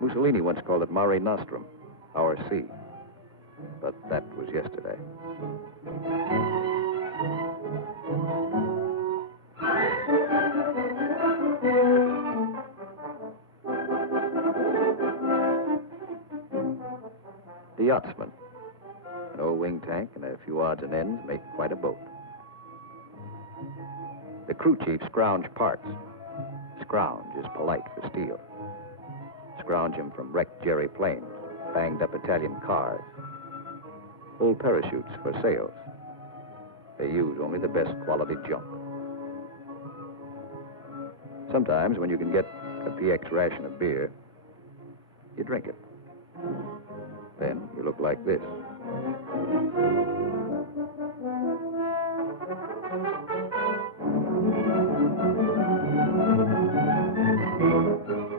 Mussolini once called it Mare Nostrum, our sea. But that was yesterday. The yachtsman. An O-wing tank and a few odds and ends make quite a boat. The crew chief scrounge parts. Scrounge is polite for steel. Scrounge him from wrecked Jerry planes, banged up Italian cars, old parachutes for sails. They use only the best quality junk. Sometimes when you can get a PX ration of beer, you drink it. Then you look like this.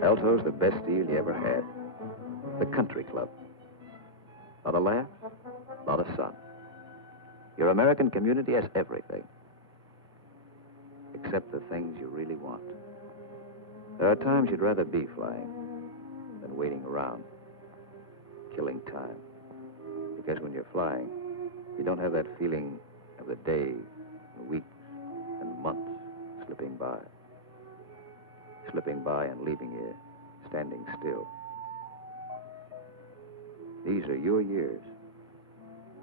Alto's the best deal you ever had. The country club. Lot of laughs, lot of sun. Your American community has everything. Except the things you really want. There are times you'd rather be flying than waiting around, killing time. Because when you're flying, you don't have that feeling of the days and weeks and months slipping by. Slipping by and leaving you standing still. These are your years.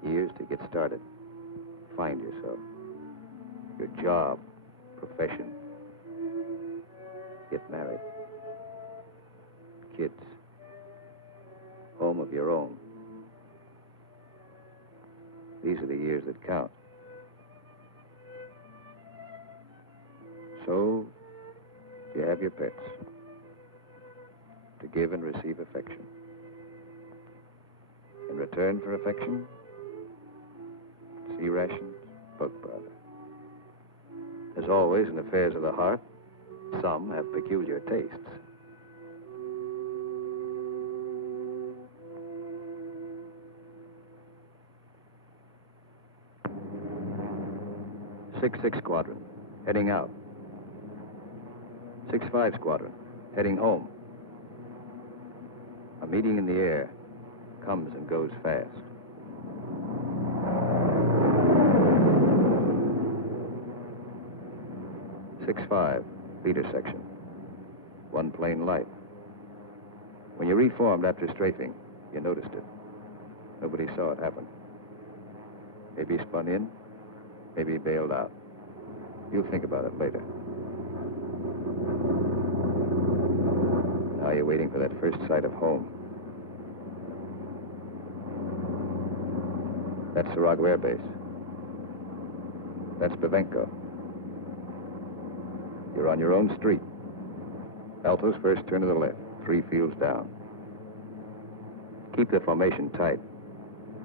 Years to get started. Find yourself. Your job, profession. Get married. Kids. Home of your own. These are the years that count. So, you have your pets. To give and receive affection. In return for affection, sea rations, bug powder. As always in affairs of the heart, some have peculiar tastes. Six Squadron, heading out. 6-5 Squadron, heading home. A meeting in the air comes and goes fast. Six-5, leader section. One plane light. When you reformed after strafing, you noticed it. Nobody saw it happen. Maybe spun in, maybe bailed out. You'll think about it later. Now you're waiting for that first sight of home. That's Sarago Air Base. That's Bavenko. You're on your own street. Alto's first turn to the left, 3 fields down. Keep the formation tight.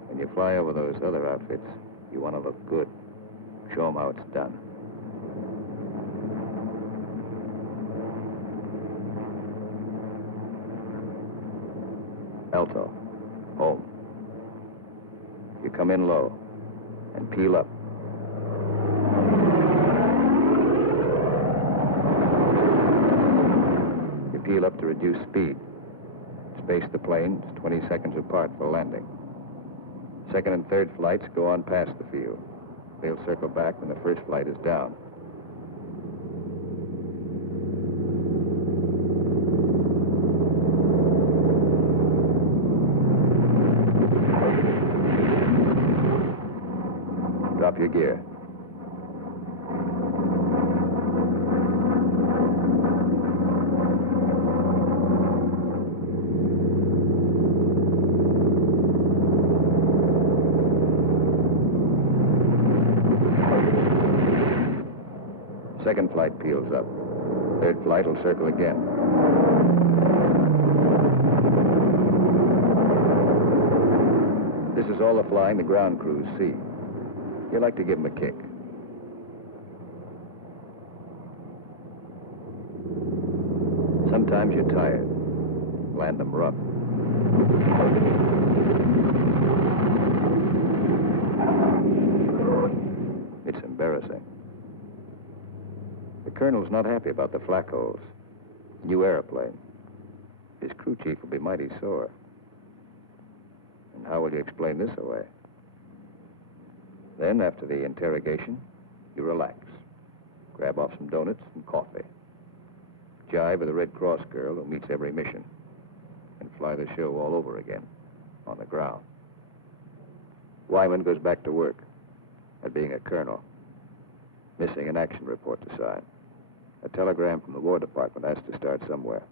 When you fly over those other outfits, you want to look good. Show them how it's done. Alto, home. You come in low and peel up. You peel up to reduce speed. Space the planes 20 seconds apart for landing. Second and third flights go on past the field. They'll circle back when the first flight is down. Drop your gear. Second flight peels up. Third flight will circle again. This is all the flying the ground crews see. You like to give them a kick. Sometimes you're tired. Land them rough. It's embarrassing. The colonel's not happy about the flak holes. New airplane. His crew chief will be mighty sore. And how will you explain this away? Then, after the interrogation, you relax. Grab off some donuts and coffee. Jive with a Red Cross girl who meets every mission. And fly the show all over again, on the ground. Wyman goes back to work at being a colonel. Missing an action report to sign. A telegram from the War Department has to start somewhere.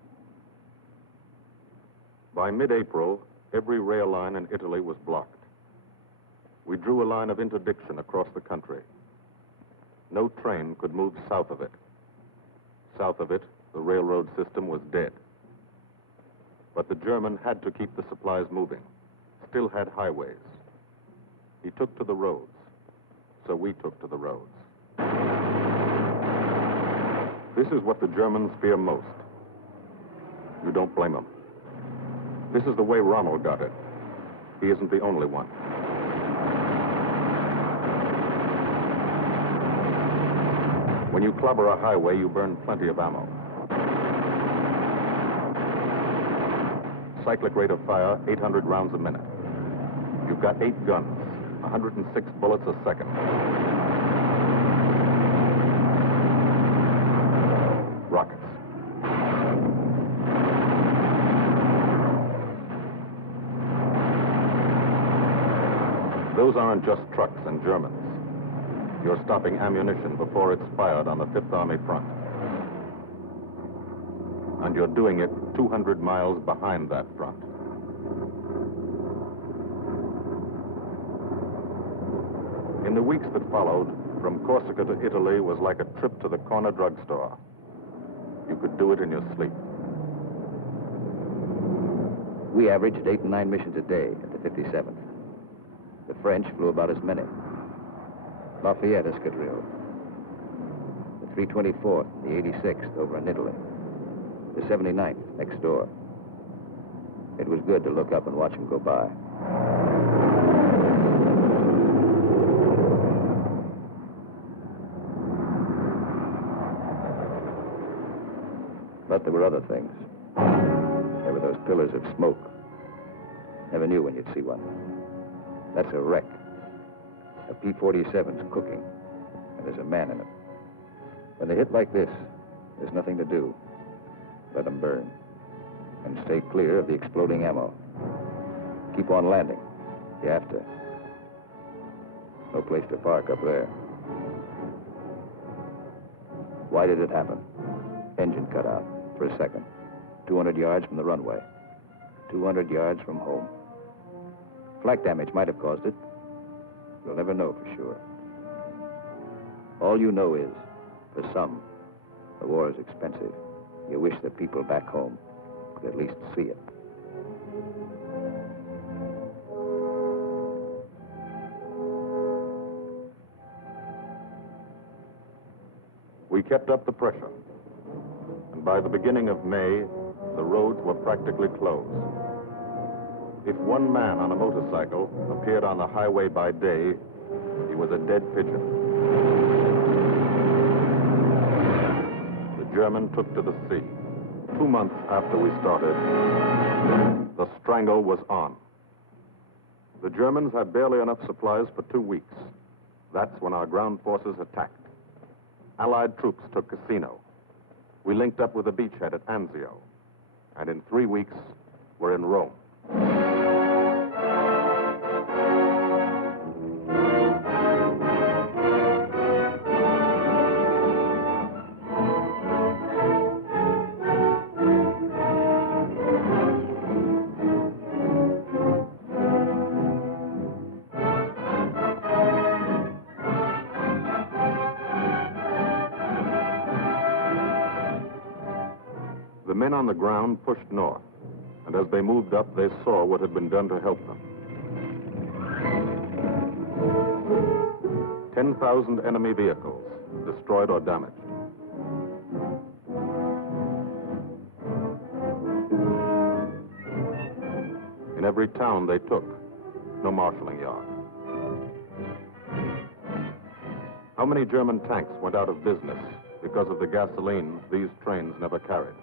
By mid-April, every rail line in Italy was blocked. We drew a line of interdiction across the country. No train could move south of it. South of it, the railroad system was dead. But the German had to keep the supplies moving, still had highways. He took to the roads, so we took to the roads. This is what the Germans fear most. You don't blame them. This is the way Rommel got it. He isn't the only one. When you clobber a highway, you burn plenty of ammo. Cyclic rate of fire, 800 rounds a minute. You've got 8 guns, 106 bullets a second. Rockets. Those aren't just trucks and Germans. You're stopping ammunition before it's fired on the Fifth Army front. And you're doing it 200 miles behind that front. In the weeks that followed, from Corsica to Italy was like a trip to the corner drugstore. You could do it in your sleep. We averaged 8 and 9 missions a day at the 57th. The French flew about as many. Lafayette Escadrille. The 324th, the 86th over in Italy. The 79th next door. It was good to look up and watch them go by. But there were other things. There were those pillars of smoke. Never knew when you'd see one. That's a wreck. A P-47's cooking, and there's a man in it. When they hit like this, there's nothing to do. Let them burn. And stay clear of the exploding ammo. Keep on landing. You have to. No place to park up there. Why did it happen? Engine cut out for a second. 200 yards from the runway. 200 yards from home. Flak damage might have caused it. You'll never know for sure. All you know is, for some, the war is expensive. You wish the people back home could at least see it. We kept up the pressure. And by the beginning of May, the roads were practically closed. If one man on a motorcycle appeared on the highway by day, he was a dead pigeon. The German took to the sea. 2 months after we started, the Strangle was on. The Germans had barely enough supplies for 2 weeks. That's when our ground forces attacked. Allied troops took Casino. We linked up with the beachhead at Anzio. And in 3 weeks, we're in Rome. The men on the ground pushed north, and as they moved up, they saw what had been done to help them. 10,000 enemy vehicles, destroyed or damaged. In every town they took, no marshalling yard. How many German tanks went out of business because of the gasoline these trains never carried?